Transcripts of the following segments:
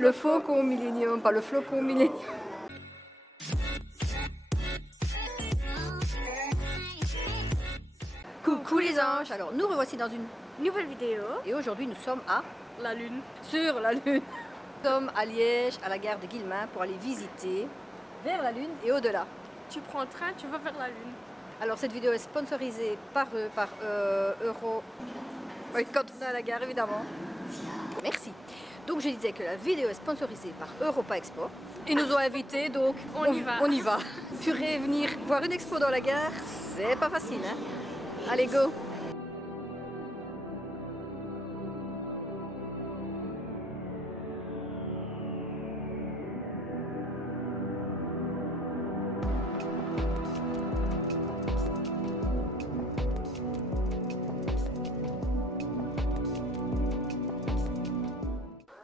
Le faucon Millennium, pas le flocon Millennium. Coucou les anges. Alors nous revoici dans une Nouvelle vidéo. et aujourd'hui nous sommes à La lune. sur la lune. Nous sommes à Liège, à la gare de Guillemins pour aller visiter vers la lune et au-delà. Tu prends le train, tu vas vers la lune. Alors cette vidéo est sponsorisée par Euro. Oui, quand on est à la gare évidemment. Merci. Donc je disais que la vidéo est sponsorisée par Europa Expo. Ils nous ont invités donc On y va. On y va. Purée, venir voir une expo dans la gare, c'est pas facile hein. Allez go.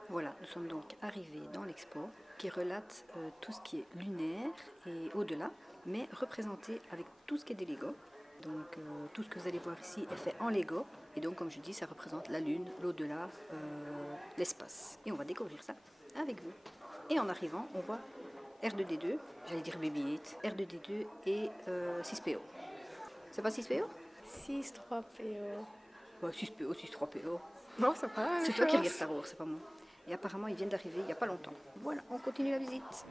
Voilà, nous sommes donc arrivés dans l'expo qui relate tout ce qui est lunaire et au-delà, mais représenté avec tout ce qui est des Lego. Donc tout ce que vous allez voir ici est fait en Lego. Et donc comme je dis, ça représente la lune, l'au-delà, l'espace. Et on va découvrir ça avec vous. Et en arrivant, on voit R2D2, j'allais dire BB-8, R2D2 et 6PO. C'est pas 6PO? 6-3-PO. Ouais, 6PO, 6-3PO. Non, c'est pas la même C'est toi qui chose. regardes Star Wars, c'est pas moi. Et apparemment, ils viennent d'arriver il n'y a pas longtemps. Voilà, on continue la visite.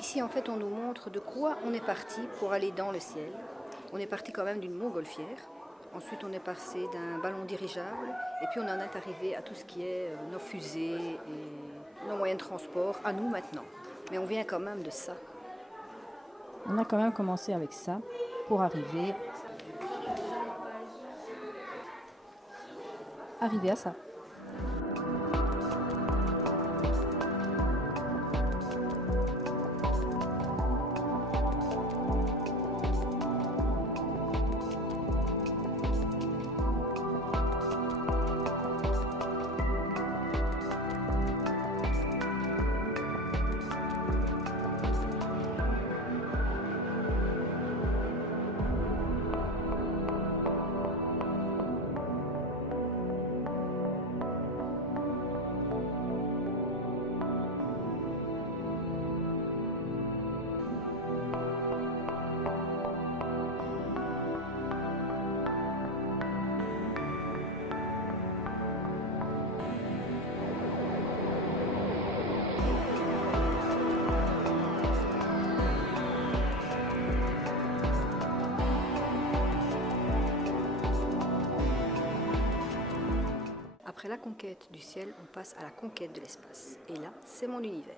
Ici, en fait, on nous montre de quoi on est parti pour aller dans le ciel. On est parti quand même d'une montgolfière. Ensuite, on est passé d'un ballon dirigeable. Et puis, on en est arrivé à tout ce qui est nos fusées et nos moyens de transport, à nous maintenant. Mais on vient quand même de ça. On a quand même commencé avec ça pour arriver à ça. Après la conquête du ciel, on passe à la conquête de l'espace. Et là, c'est mon univers.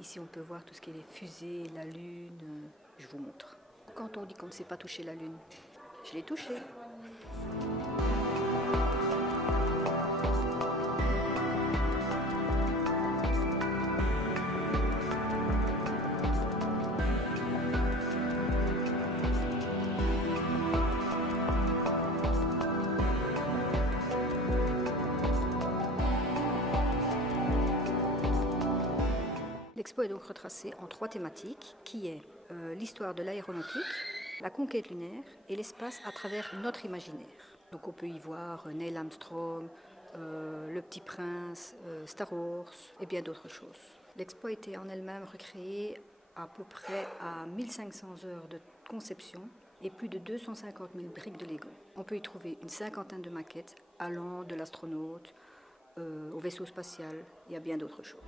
Ici, on peut voir tout ce qui est les fusées, la lune. Je vous montre. Quand on dit qu'on ne sait pas toucher la lune, je l'ai touchée. L'expo est donc retracée en 3 thématiques, qui est l'histoire de l'aéronautique, la conquête lunaire et l'espace à travers notre imaginaire. Donc on peut y voir Neil Armstrong, Le Petit Prince, Star Wars et bien d'autres choses. L'expo a été en elle-même recréée à peu près à 1500 heures de conception et plus de 250 000 briques de Lego. On peut y trouver une 50aine de maquettes allant de l'astronaute au vaisseau spatial et à bien d'autres choses.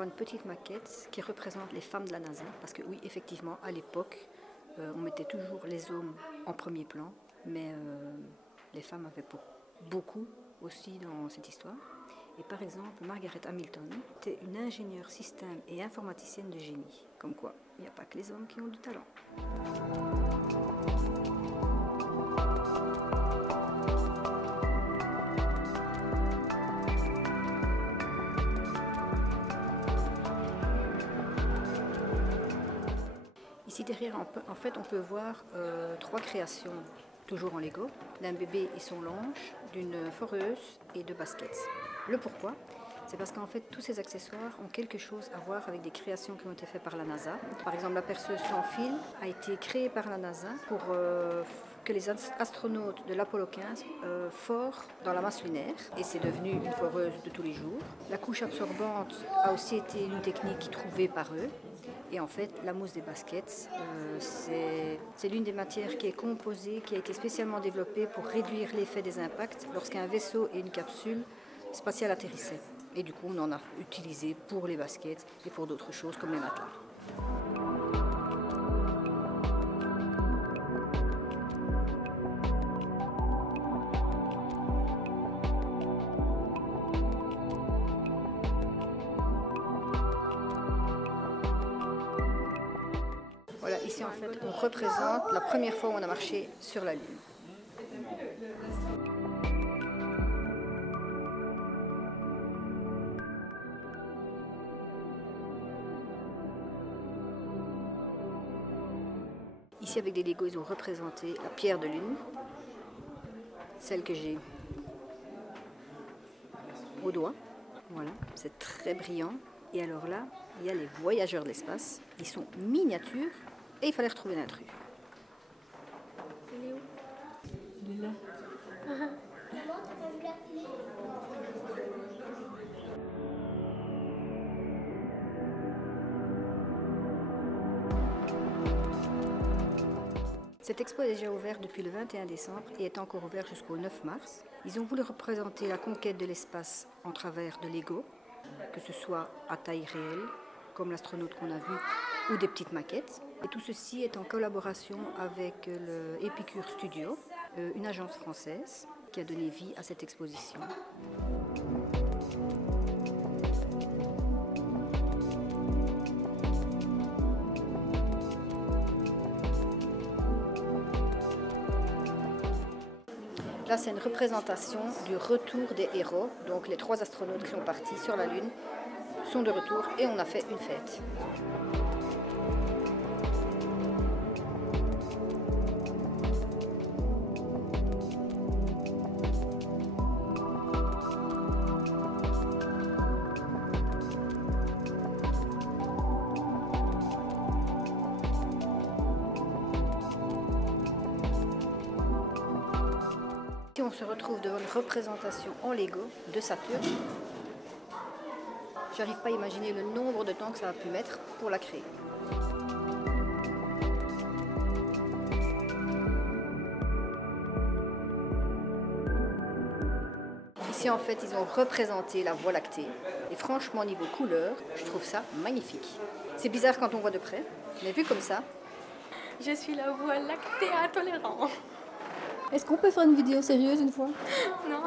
voir une petite maquette qui représente les femmes de la NASA. Parce que oui, effectivement, à l'époque, on mettait toujours les hommes en premier plan, mais les femmes avaient pour beaucoup aussi dans cette histoire. Et par exemple, Margaret Hamilton était une ingénieure système et informaticienne de génie. Comme quoi, il n'y a pas que les hommes qui ont du talent. Ici derrière, en fait, on peut voir 3 créations, toujours en Lego, d'un bébé et son linge, d'une foreuse et de baskets. Le pourquoi? C'est parce qu'en fait, tous ces accessoires ont quelque chose à voir avec des créations qui ont été faites par la NASA. Par exemple, la perceuse sans fil a été créée par la NASA pour que les astronautes de l'Apollo 15 forent dans la masse lunaire. Et c'est devenu une foreuse de tous les jours. La couche absorbante a aussi été une technique trouvée par eux. Et en fait, la mousse des baskets, c'est l'une des matières qui est composée, qui a été spécialement développée pour réduire l'effet des impacts lorsqu'un vaisseau et une capsule spatiale atterrissaient. Et du coup, on en a utilisé pour les baskets et pour d'autres choses comme les matelas. Voilà, ici en fait, on représente la première fois où on a marché sur la Lune. Ici, avec des Legos, ils ont représenté la pierre de lune, celle que j'ai au doigt. Voilà, c'est très brillant. Et alors là, il y a les voyageurs de l'espace. Ils sont miniatures et il fallait retrouver l'intrus. Il est où? Il est là. Cette expo est déjà ouverte depuis le 21 décembre et est encore ouverte jusqu'au 9 mars. Ils ont voulu représenter la conquête de l'espace en travers de Lego, que ce soit à taille réelle, comme l'astronaute qu'on a vu, ou des petites maquettes. Et tout ceci est en collaboration avec le Epicure Studio, une agence française qui a donné vie à cette exposition. Là, c'est une représentation du retour des héros. Donc les 3 astronautes qui sont partis sur la Lune sont de retour et on a fait une fête. On se retrouve devant une représentation en Lego de Saturne. J'arrive pas à imaginer le nombre de temps que ça a pu mettre pour la créer. Ici en fait ils ont représenté la Voie lactée et franchement niveau couleur, je trouve ça magnifique. C'est bizarre quand on voit de près, mais vu comme ça... Je suis la Voie lactée intolérante. Est-ce qu'on peut faire une vidéo sérieuse une fois? Non.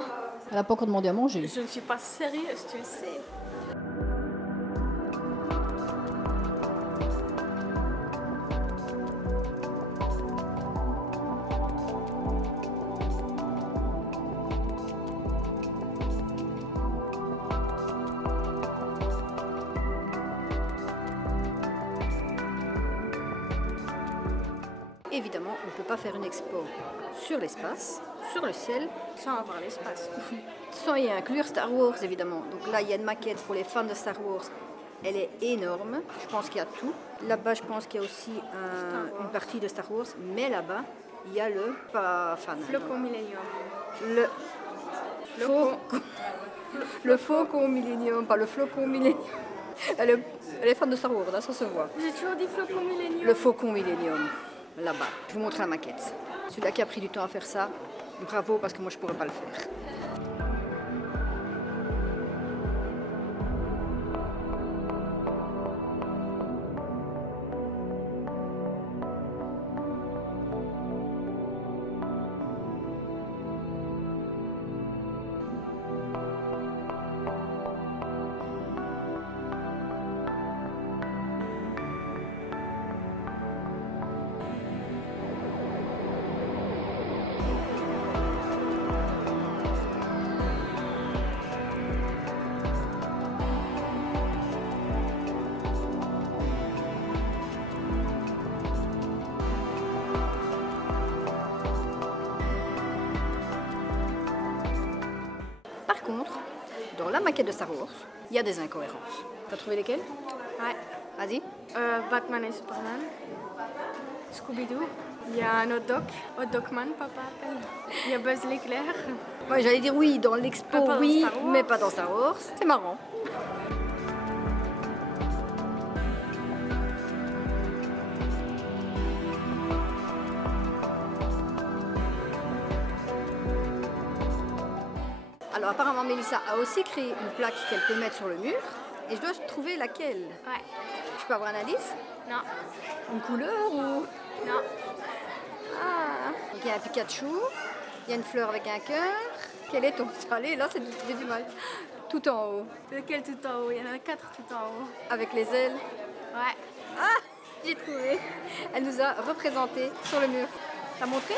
Elle n'a pas encore demandé à manger. Je ne suis pas sérieuse, tu le sais. Évidemment, on ne peut pas faire une expo sur l'espace, sur le ciel, Sans avoir l'espace. sans y inclure Star Wars, évidemment. Donc là, il y a une maquette pour les fans de Star Wars. Elle est énorme. Je pense qu'il y a tout. Là-bas, je pense qu'il y a aussi une partie de Star Wars. Mais là-bas, il y a le... pas fan. Flocon Millennium. Le Faucon Millennium, pas le Flocon Millennium. Elle est fan de Star Wars, là, ça se voit. J'ai toujours dit Flocon Millennium. Le Faucon Millennium, là-bas. Je vous montre la maquette. Celui-là qui a pris du temps à faire ça, bravo, parce que moi, je ne pourrais pas le faire. contre, dans la maquette de Star Wars, il y a des incohérences. T'as trouvé lesquelles? Ouais. Vas-y. Batman et Superman. Scooby-Doo. Il y a un hot dog man, papa appelle. Il y a Buzz l'éclair. Ouais, j'allais dire oui, dans l'expo, Pas dans oui, Star Wars. mais pas dans Star Wars. C'est marrant. Alors apparemment Mélissa a aussi créé une plaque qu'elle peut mettre sur le mur et je dois trouver laquelle. Ouais. Je peux avoir un indice? Non. Une couleur ou... Non. Ah. Donc il y a un Pikachu, il y a une fleur avec un cœur. Quel est ton... Allez, là j'ai du mal. Tout en haut, Lequel tout en haut? Il y en a 4 tout en haut. avec les ailes. Ouais. Ah, j'ai trouvé. Elle nous a représenté sur le mur. T'as montré?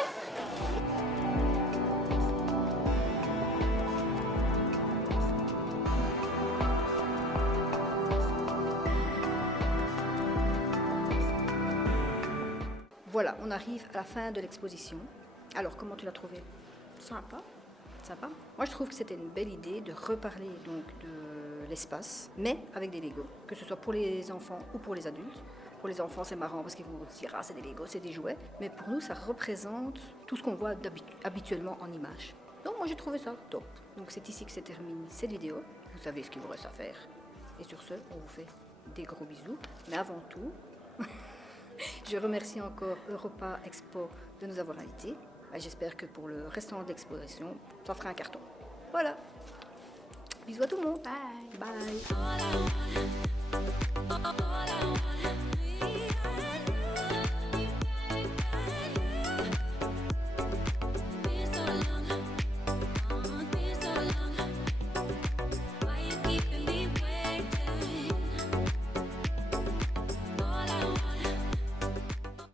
Voilà, on arrive à la fin de l'exposition. Alors, comment tu l'as trouvé? Sympa. Sympa. Moi, je trouve que c'était une belle idée de reparler donc de l'espace, mais avec des Legos, que ce soit pour les enfants ou pour les adultes. Pour les enfants, c'est marrant parce qu'ils vont se dire ah c'est des Legos, c'est des jouets, mais pour nous, ça représente tout ce qu'on voit habituellement en images. Donc moi, j'ai trouvé ça top. Donc c'est ici que se termine cette vidéo. Vous savez ce qu'il vous reste à faire. Et sur ce, on vous fait des gros bisous. Mais avant tout, je remercie encore Europa Expo de nous avoir invités. J'espère que pour le restant de l'exposition, ça fera un carton. Voilà. Bisous à tout le monde. Bye. Bye.